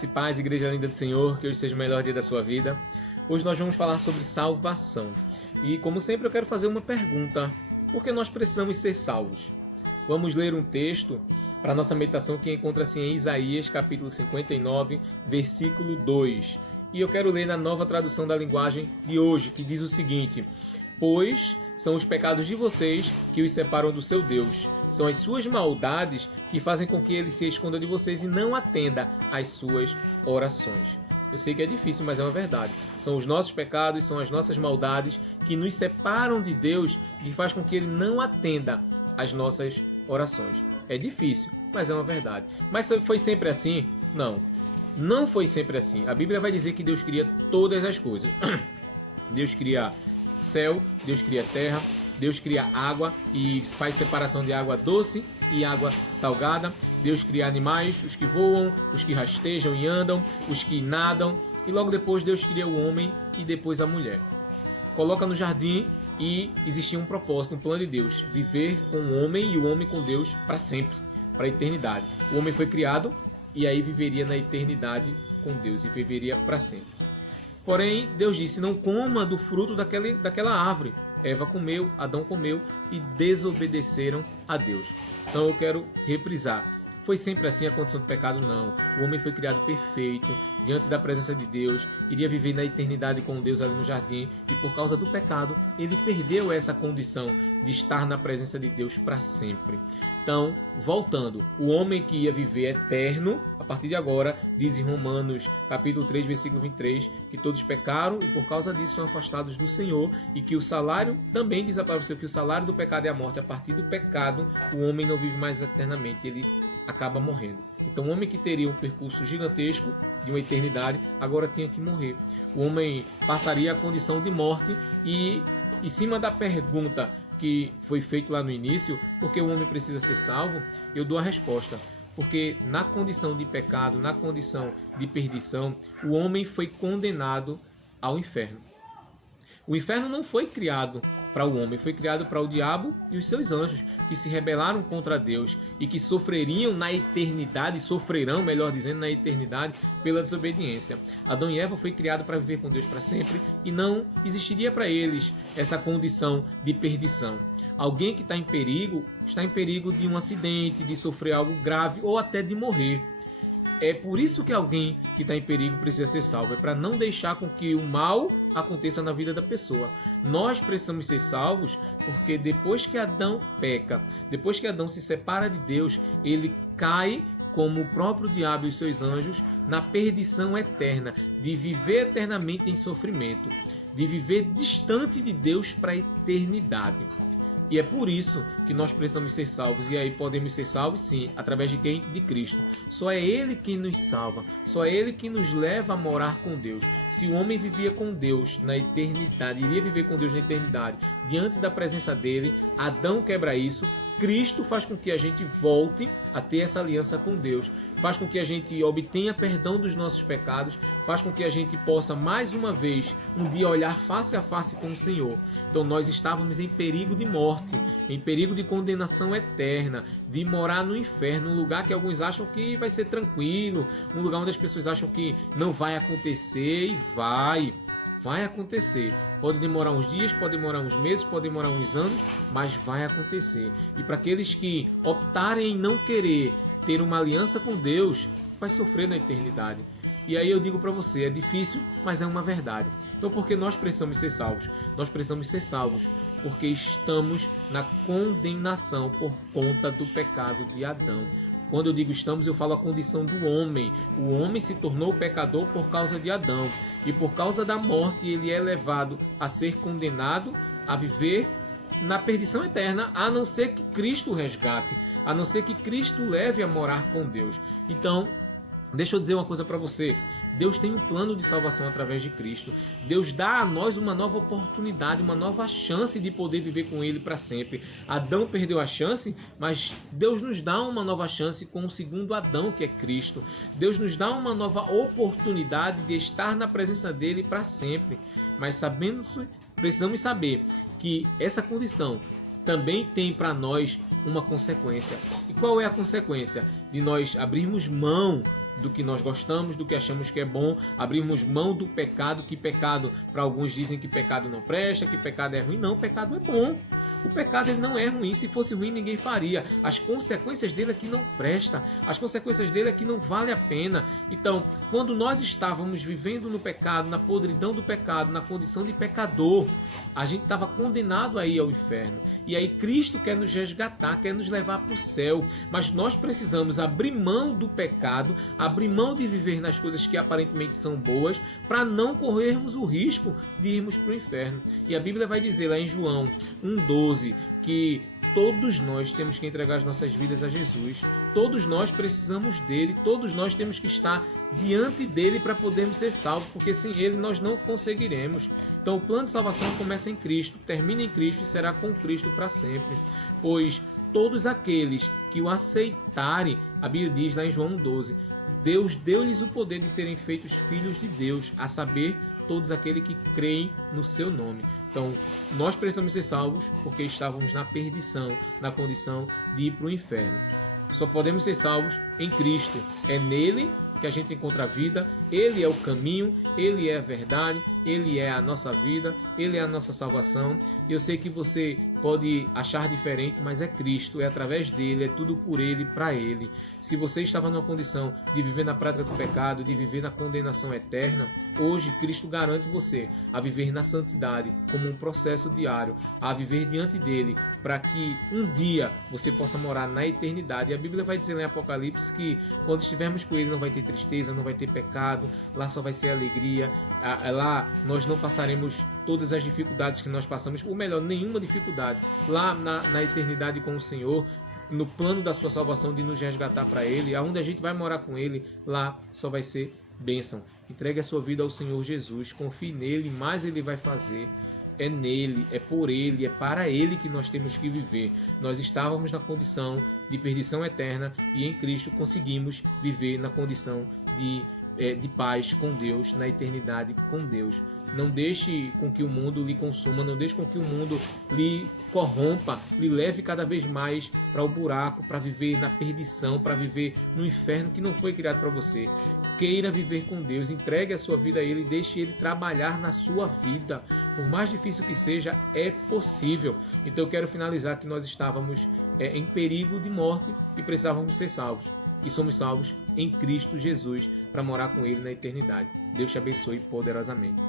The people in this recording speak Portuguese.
Graça e paz, igreja linda do Senhor, que hoje seja o melhor dia da sua vida. Hoje nós vamos falar sobre salvação. E como sempre eu quero fazer uma pergunta: por que nós precisamos ser salvos? Vamos ler um texto para a nossa meditação que encontra-se em Isaías capítulo 59, versículo 2. E eu quero ler na nova tradução da linguagem de hoje, que diz o seguinte: pois são os pecados de vocês que os separam do seu Deus. São as suas maldades que fazem com que ele se esconda de vocês e não atenda às suas orações. Eu sei que é difícil, mas é uma verdade. São os nossos pecados, são as nossas maldades que nos separam de Deus e faz com que ele não atenda às nossas orações. É difícil, mas é uma verdade. Mas foi sempre assim? Não. Não foi sempre assim. A Bíblia vai dizer que Deus cria todas as coisas. Deus cria céu, Deus cria terra, Deus cria água e faz separação de água doce e água salgada. Deus cria animais, os que voam, os que rastejam e andam, os que nadam. E logo depois Deus cria o homem e depois a mulher. Coloca no jardim e existia um propósito, um plano de Deus: viver com o homem e o homem com Deus para sempre, para a eternidade. O homem foi criado e aí viveria na eternidade com Deus e viveria para sempre. Porém, Deus disse: não coma do fruto daquela árvore. Eva comeu, Adão comeu e desobedeceram a Deus. Então eu quero reprisar. Foi sempre assim a condição do pecado? Não. O homem foi criado perfeito, diante da presença de Deus, iria viver na eternidade com Deus ali no jardim, e por causa do pecado, ele perdeu essa condição de estar na presença de Deus para sempre. Então, voltando, o homem que ia viver eterno, a partir de agora, diz em Romanos capítulo 3, versículo 23, que todos pecaram e por causa disso são afastados do Senhor, e que o salário, também diz a palavra do Senhor, que o salário do pecado é a morte. A partir do pecado, o homem não vive mais eternamente, ele acaba morrendo. Então o homem que teria um percurso gigantesco de uma eternidade, agora tinha que morrer. O homem passaria a condição de morte e, em cima da pergunta que foi feita lá no início, por que o homem precisa ser salvo, eu dou a resposta. Porque na condição de pecado, na condição de perdição, o homem foi condenado ao inferno. O inferno não foi criado para o homem, foi criado para o diabo e os seus anjos, que se rebelaram contra Deus e que sofreriam na eternidade, sofrerão, melhor dizendo, na eternidade, pela desobediência. Adão e Eva foi criado para viver com Deus para sempre e não existiria para eles essa condição de perdição. Alguém que está em perigo de um acidente, de sofrer algo grave ou até de morrer. É por isso que alguém que está em perigo precisa ser salvo. É para não deixar com que o mal aconteça na vida da pessoa. Nós precisamos ser salvos porque depois que Adão peca, depois que Adão se separa de Deus, ele cai como o próprio diabo e os seus anjos na perdição eterna, de viver eternamente em sofrimento, de viver distante de Deus para a eternidade. E é por isso que nós precisamos ser salvos. E aí podemos ser salvos, sim, através de quem? De Cristo. Só é Ele que nos salva. Só é Ele que nos leva a morar com Deus. Se o homem vivia com Deus na eternidade, iria viver com Deus na eternidade, diante da presença dele, Adão quebra isso. Cristo faz com que a gente volte a ter essa aliança com Deus, faz com que a gente obtenha perdão dos nossos pecados, faz com que a gente possa mais uma vez um dia olhar face a face com o Senhor. Então nós estávamos em perigo de morte, em perigo de condenação eterna, de morar no inferno, um lugar que alguns acham que vai ser tranquilo, um lugar onde as pessoas acham que não vai acontecer, e vai acontecer. Pode demorar uns dias, pode demorar uns meses, pode demorar uns anos, mas vai acontecer. E para aqueles que optarem em não querer ter uma aliança com Deus, vai sofrer na eternidade. E aí eu digo para você, é difícil, mas é uma verdade. Então por que nós precisamos ser salvos? Nós precisamos ser salvos porque estamos na condenação por conta do pecado de Adão. Quando eu digo estamos, eu falo a condição do homem. O homem se tornou pecador por causa de Adão. E por causa da morte, ele é levado a ser condenado a viver na perdição eterna, a não ser que Cristo o resgate, a não ser que Cristo o leve a morar com Deus. Então, deixa eu dizer uma coisa para você. Deus tem um plano de salvação através de Cristo. Deus dá a nós uma nova oportunidade, uma nova chance de poder viver com Ele para sempre. Adão perdeu a chance, mas Deus nos dá uma nova chance com o segundo Adão, que é Cristo. Deus nos dá uma nova oportunidade de estar na presença dEle para sempre. Mas precisamos saber que essa condição também tem para nós uma consequência. E qual é a consequência? De nós abrirmos mão do que nós gostamos, do que achamos que é bom, abrirmos mão do pecado, que pecado, para alguns dizem que pecado não presta, que pecado é ruim. Não, o pecado é bom. O pecado ele não é ruim, se fosse ruim ninguém faria. As consequências dele é que não presta, as consequências dele é que não vale a pena. Então, quando nós estávamos vivendo no pecado, na podridão do pecado, na condição de pecador, a gente estava condenado a ir ao inferno. E aí Cristo quer nos resgatar, quer nos levar para o céu. Mas nós precisamos abrir mão do pecado, abrir mão de viver nas coisas que aparentemente são boas, para não corrermos o risco de irmos para o inferno. E a Bíblia vai dizer lá em João 1,12 que todos nós temos que entregar as nossas vidas a Jesus. Todos nós precisamos dele, todos nós temos que estar diante dele para podermos ser salvos, porque sem ele nós não conseguiremos. Então o plano de salvação começa em Cristo, termina em Cristo e será com Cristo para sempre. Pois todos aqueles que o aceitarem, a Bíblia diz lá em João 1,12, Deus deu-lhes o poder de serem feitos filhos de Deus, a saber, todos aqueles que creem no seu nome. Então, nós precisamos ser salvos porque estávamos na perdição, na condição de ir para o inferno. Só podemos ser salvos em Cristo. É nele que a gente encontra a vida. Ele é o caminho, ele é a verdade, ele é a nossa vida, ele é a nossa salvação. E eu sei que você pode achar diferente, mas é Cristo, é através dele, é tudo por ele, para ele. Se você estava numa condição de viver na prática do pecado, de viver na condenação eterna, hoje Cristo garante você a viver na santidade, como um processo diário, a viver diante dele, para que um dia você possa morar na eternidade. E a Bíblia vai dizer lá em Apocalipse que quando estivermos com ele não vai ter tristeza, não vai ter pecado, lá só vai ser alegria, lá nós não passaremos todas as dificuldades que nós passamos, ou melhor, nenhuma dificuldade, lá na eternidade com o Senhor, no plano da sua salvação de nos resgatar para ele, aonde a gente vai morar com ele, lá só vai ser bênção. Entregue a sua vida ao Senhor Jesus, confie nele, mais ele vai fazer. É nele, é por ele, é para ele que nós temos que viver. Nós estávamos na condição de perdição eterna e em Cristo conseguimos viver na condição de paz com Deus, na eternidade com Deus. Não deixe com que o mundo lhe consuma, não deixe com que o mundo lhe corrompa, lhe leve cada vez mais para o buraco, para viver na perdição, para viver no inferno que não foi criado para você. Queira viver com Deus, entregue a sua vida a Ele, deixe Ele trabalhar na sua vida. Por mais difícil que seja, é possível. Então eu quero finalizar que nós estávamos em perigo de morte e precisávamos ser salvos. E somos salvos em Cristo Jesus para morar com Ele na eternidade. Deus te abençoe poderosamente.